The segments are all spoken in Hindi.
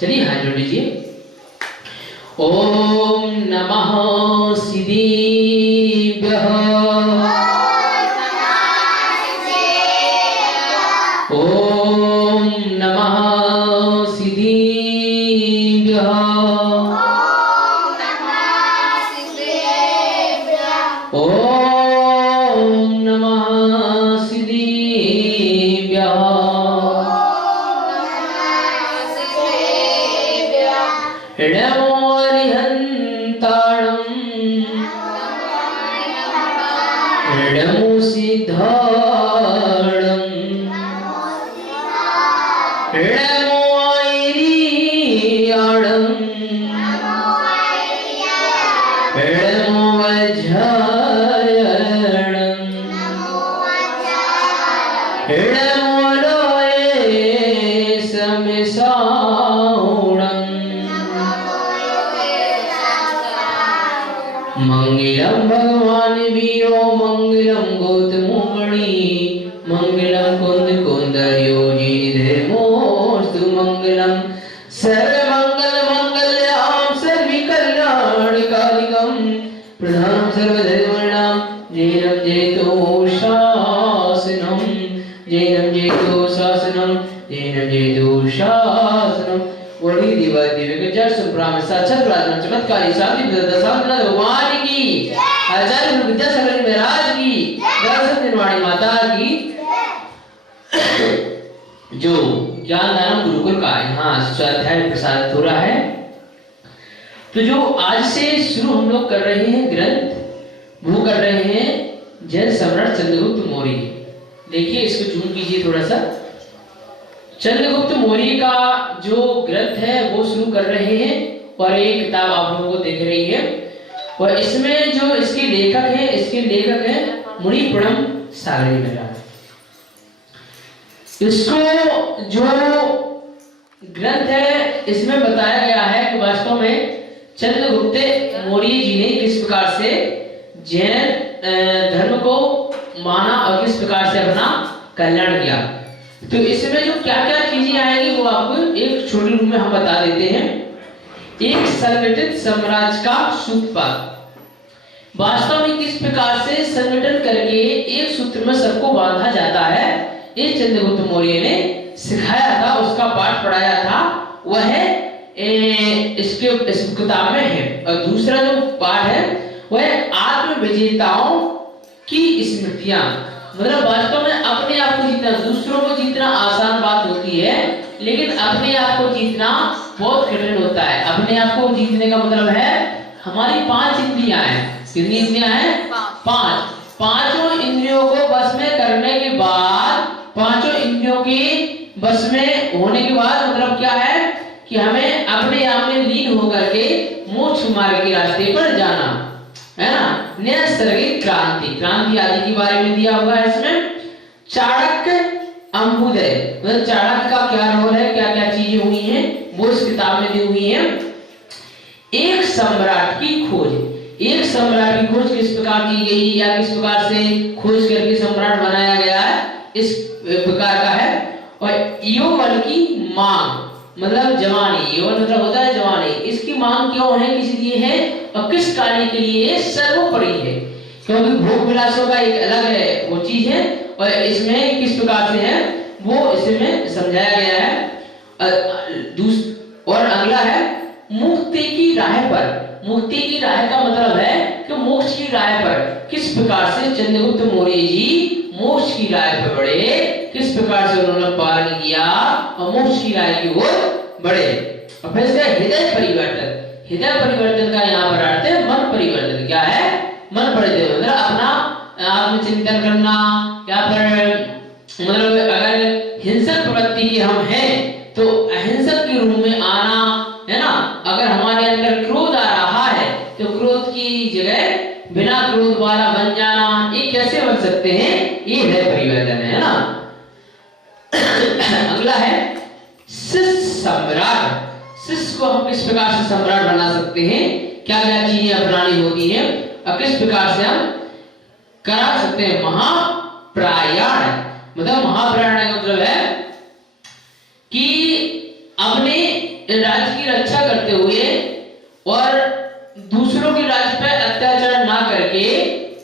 चलिए हाथ जोड़ लीजिए। ओम नमः सिद्धिभ्यः। ओम नमः सिद्धिभ्यः। ओम नमः सिद्धिभ्यः। नमो अरिहन्ताणं नमो सिद्धाणं नमो ऐरियाणं नमो वज्रायणं नमो लोये समेसाणं। मंगलम भगवान वीरो मंगलम गौतमो मणि मंगलम कुंद कुंदयो धर्मोस्तु मंगलम सर्वमंगल मंगल्यां सर्वकल्याणकारिकं प्रधानं सर्वधर्माणां जैनं जयतो शासनं जैनं जयतो शासनं जैनं जयतो शासनं। वही दिवा दिव्य जड़ सुब्रह्मण्य साक्षात प्रार्थना चमत्कारी शांति दशानंद भगवान की आचार्य विद्यासागर महाराज की दर्शन निर्वाणी माता की जो ज्ञानदानम गुरुकुल का यहाँ स्वाध्याय प्रसारित हो रहा है। तो जो आज से शुरू हम लोग कर रहे हैं ग्रंथ, वो कर रहे हैं जैन सम्राट चंद्रगुप्त मौर्य। देखिए इसको जूम कीजिए थोड़ा सा। चंद्रगुप्त मौर्य का जो ग्रंथ है वो शुरू कर रहे हैं और एक किताब आप लोगों को देख रही है। और इसमें जो इसके लेखक हैं मुनिपुरम सागरी महाराज। इसको जो ग्रंथ है इसमें बताया गया है कि वास्तव में चंद्रगुप्त मौर्य जी ने किस प्रकार से जैन धर्म को माना और किस प्रकार से अपना कल्याण किया। तो इसमें जो क्या क्या चीजें आएंगी वो आपको एक छोटे रूप में हम बता देते हैं। एक संगठित साम्राज्य का सूत्रपात, वास्तव में किस प्रकार से संगठन करके एक सूत्र में सबको बांधा जाता है, ये चंद्रगुप्त मौर्य ने सिखाया था, उसका पाठ पढ़ाया था, वह इसके इस किताब में है। और दूसरा जो पाठ है वह आत्म विजेताओं की स्मृतियां, मतलब वास्तव में अपने आप को जीतना, दूसरों को जीतना आसान बात होती है लेकिन अपने आप को जीतना बहुत कठिन होता है। अपने आप को जीतने का मतलब है हमारी 5 इंद्रियां हैं। कितनी इंद्रियां हैं? 5। पांचों इंद्रियों को बस में करने के बाद, पांचों इंद्रियों की बस में होने के बाद मतलब क्या है कि हमें अपने आप में लीन होकर के मोक्ष मार्ग के रास्ते पर जाना है ना। नैसर्गिक क्रांति, क्रांति आदि के बारे में दिया हुआ है इसमें। चाणक्य अंबुदय, मतलब चाणक्य का क्या रोल है, क्या क्या चीजें हुई हैं वो इस किताब में दी हुई है। एक सम्राट की खोज, एक सम्राट की खोज किस प्रकार की गई या किस प्रकार से खोज करके सम्राट बनाया गया है, इस प्रकार का है। और यौवन की मांग, मतलब जवानी, यौवन मतलब होता है जवानी, इसकी मांग क्यों है, किस लिए है और किस कार्य के लिए सर्वोपरि है, क्योंकि भोग विलासों का एक अलग है वो चीज है और इसमें किस प्रकार से है वो इसमें समझाया गया है। और अगला है मुक्ति की राह पर। मुक्ति की राह का मतलब है कि मोक्ष की राह पर किस प्रकार से चंद्रगुप्त मौर्य जी मोक्ष की राह पर बढ़े, किस प्रकार से उन्होंने पालन किया और मोक्ष की राह की ओर बढ़े। और फिर इसका हृदय परिवर्तन, हृदय परिवर्तन का यहाँ पर अर्थ है मन परिवर्तन। क्या है? मन परिवर्तन मतलब अपना आत्मचिंतन करना, या फिर मतलब अगर हिंसक प्रवृत्ति के हम हैं तो अहिंसक के रूप में आना, है ना। अगर हमारे अंदर क्रोध आ रहा है तो क्रोध की जगह बिना क्रोध वाला बन जाना, ये कैसे बन सकते हैं, ये है परिवर्तन, है ना। अगला है शिष्य सम्राट। शिष्य को हम किस प्रकार से सम्राट बना सकते हैं, क्या क्या चीजें अपनानी होती हैं और किस प्रकार से हम करा सकते हैं। महाप्रयाण, मतलब महाप्रयाण का मतलब है कि अपने राज्य की रक्षा करते हुए और दूसरों के राज्य पर अत्याचार ना करके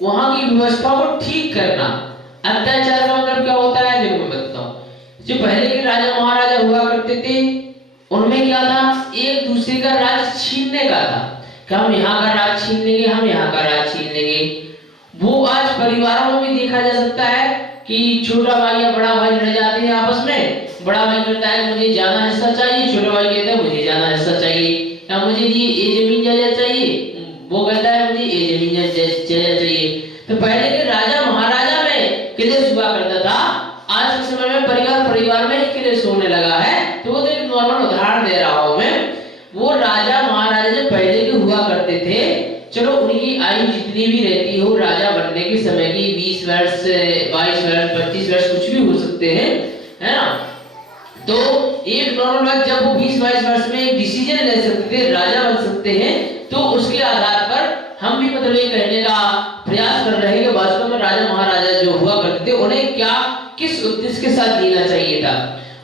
वहां की व्यवस्था को ठीक करना। अत्याचार का मतलब क्या होता है, देखो मैं बताता हूँ। जो पहले के राजा महाराजा हुआ करते थे उनमें क्या था, एक दूसरे का राज छीनने का था कि हम यहाँ का राज छीन लेंगे, हम यहाँ का राज छीन लेंगे। वो आज परिवारों में भी देखा जा सकता है कि छोटा भाई या बड़ा भाई लड़ जाते हैं आपस में। बड़ा भाई कहता है मुझे ज्यादा हिस्सा चाहिए, छोटा भाई कहता है मुझे ज्यादा हिस्सा चाहिए, या मुझे ये जमीन जायदाद चाहिए, वो कहता है मुझे ये जमीन जायदाद चाहिए। तो पहले के राजा महाराजा में क्लेश हुआ करता था, आज के समय में परिवार में ही क्लेश होने लगा है। तो वो तो एक नॉर्मल उदाहरण दे रहा हूं मैं। वो राजा महाराजा जो पहले के हुआ करते थे, चलो उनकी आयु जितनी भी रहती हो, राजा बनने के समय की 20 वर्ष 22 वर्ष 25 वर्ष कुछ भी हो सकते हैं, है ना। तो एक नॉर्मल बात, जब वो 20-22 वर्ष में एक डिसीजन ले सकते थे, राजा बन सकते हैं, तो उसके आधार पर हम भी मतलब ये कहने का प्रयास कर रहे हैं कि वास्तव में राजा महाराजा जो हुआ करते थे उन्हें क्या किस उद्देश्य के साथ जीना चाहिए था।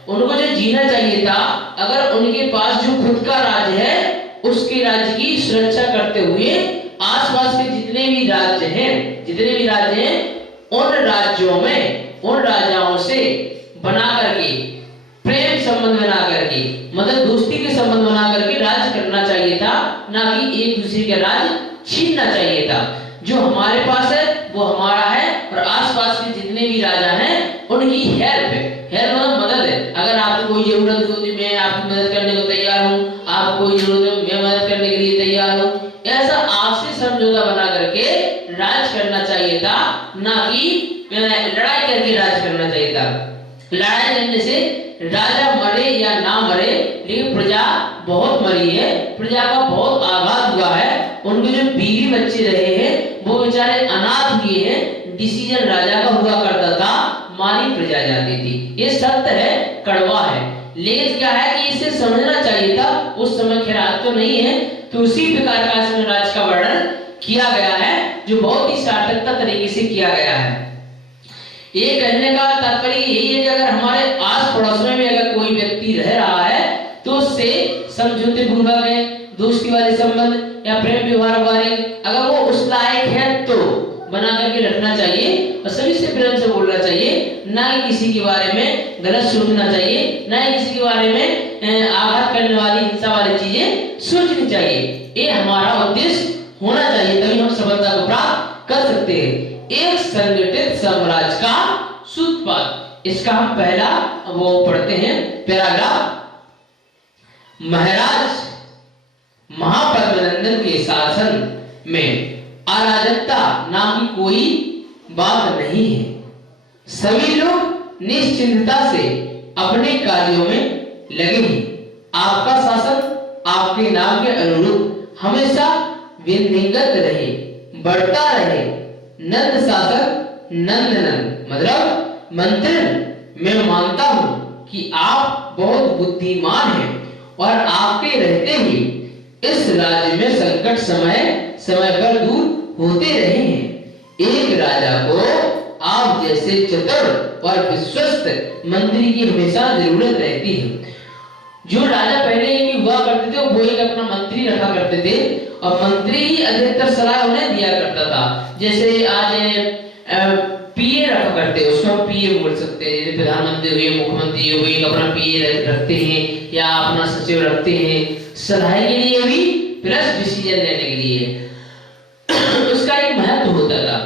उनको जो जीना चाहिए था, अगर उनके पास जो खुद का राज्य है उसके राज्य की सुरक्षा करते हुए आसपास के जितने भी राज्य हैं उन राज्यों में उन राजाओं से बना करके प्रेम संबंध बना करके, मतलब दोस्ती के संबंध बना करके राज करना चाहिए था, ना कि एक दूसरे के राज छीनना चाहिए था। जो हमारे पास है वो हमारा है और आसपास के जितने भी राजा हैं उनकी हेल्प मतलब मदद है। अगर आपको कोई जरूरत हो तो मैं आपकी मदद करने को तैयार हूँ, आपको कोई जरूरत हो मैं मदद करने के लिए तैयार हूँ। ऐसा आपसी समझौता बना करके राज करना चाहिए था, ना कि लड़ाई करके राज करना चाहिए था। लड़ाई करने से राजा मरे या ना मरे, लेकिन प्रजा बहुत मरी है, प्रजा का बहुत आघात हुआ है। उनके जो बीवी बच्चे रहे हैं वो बेचारे अनाथ हुए हैं। डिसीजन राजा का हुआ करता था, मारी प्रजा जाती थी। ये सत्य है, कड़वा है, लेकिन क्या है कि इसे समझना चाहिए था। उस समय खैर आज तो नहीं है, तो उसी प्रकार का इसमें राज का वर्णन किया गया है जो बहुत ही सार्थकता तरीके से किया गया है। ये कहने का तात्पर्य यही है कि अगर हमारे आस पड़ोस में भी अगर कोई व्यक्ति रह रहा है तो उससे समझौते पूर्वक है, दोस्ती वाले संबंध या प्रेम व्यवहार वाले, अगर वो उस लायक है तो बना करके रखना चाहिए और सभी से प्रेम से बोलना चाहिए, ना कि किसी के बारे में गलत सोचना चाहिए, ना ही किसी के बारे में आघात करने वाली हिंसा वाली चीजें सोचनी चाहिए। ये हमारा उद्देश्य होना चाहिए, तभी हम सफलता को प्राप्त कर सकते हैं। एक संगठित साम्राज्य का सूत्रपात, इसका हम पहला वो पढ़ते हैं पैराग्राफ। महाराज महापद्मनंदन के शासन में अराजकता नाम की कोई बात नहीं है। सभी लोग निश्चिंतता से अपने कार्यों में लगे हैं। आपका शासन आपके नाम के अनुरूप हमेशा वृद्धिंगत रहे, बढ़ता रहे। नंद शासक नंदनंद मतलब मंत्रण मैं मानता हूं कि आप बहुत बुद्धिमान हैं और आपके रहते ही इस राज्य में संकट समय पर दूर होते रहे हैं। एक राजा को आप जैसे चतुर और विश्वस्त मंत्री की हमेशा जरूरत रहती है। जो राजा पहले हुआ करते थे वो एक अपना मंत्री रखा करते थे और मंत्री ही अधिकतर सलाह उन्हें दिया करता था। जैसे आज पीए रखा करते हैं, उसको हम पीए बोल सकते हैं। जैसे प्रधानमंत्री हुए, मुख्यमंत्री हुए, एक अपना पीए रखते हैं या अपना सचिव रखते हैं सलाह के लिए भी प्लस डिसीजन लेने के लिए। उसका एक महत्व होता था।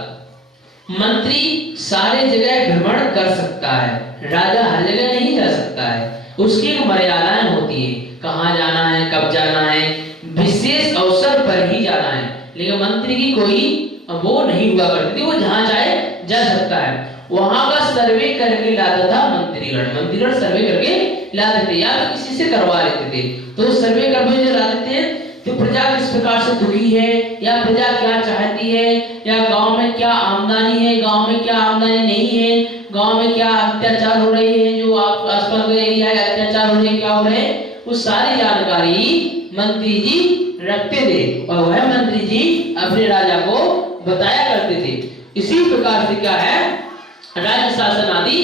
मंत्री सारे जगह भ्रमण कर सकता है, राजा हर जगह नहीं जा सकता है। उसकी एक मर्यादाएं होती है, कहाँ जाना है, कब जाना है, विशेष अवसर पर ही जाना है। लेकिन मंत्री की कोई वो नहीं हुआ करती थी, वो जहां चाहे जा सकता है। वहां का सर्वे करके लाता था मंत्रीगण सर्वे करके लाते थे या तो किसी से करवा लेते थे। तो सर्वे करके जो लाते थे तो प्रजा किस प्रकार से दुखी है या प्रजा क्या चाहती है या गांव में क्या आमदनी है, गांव में क्या आमदनी नहीं है, गांव में क्या अत्याचार हो रहे हैं, जो आप आसपास का एरिया है अत्याचार हो रहे हैं, क्या हो रहे हैं, वो सारी जानकारी मंत्री जी रखते थे और वह मंत्री जी अपने राजा को बताया करते थे। इसी प्रकार से क्या है राज्य शासन आदि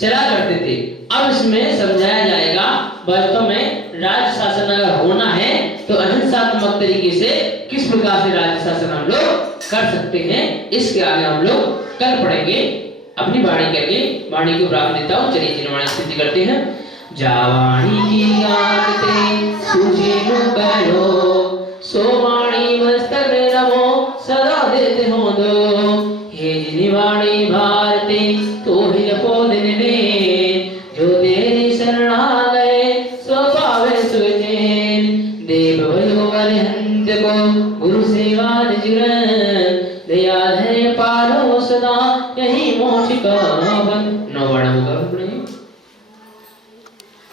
चला करते थे। अब इसमें समझाया जाएगा वास्तव में राज्य शासन अगर होना है तो अहिंसात्मक तरीके से किस प्रकार से राज्य शासन हम लोग कर सकते हैं, इसके आगे हम लोग कल पढ़ेंगे। अपनी वाणी करके वाणी को प्राप्त देता हूँ। चलिए जिनवाणी स्थिति करते हैं। जावाणी की गाते सूझे नु करो, सो वाणी मस्तक रमो सदा देते हो दो। हे जिनवाणी भारते तो ही जपो दिन में, जो तेरी शरण आ गए सो पावे सुचैन। देव भयो अरिहंत को गुरु सेवा निज ग्रहण, दया है पालो सदा यही मोक्ष का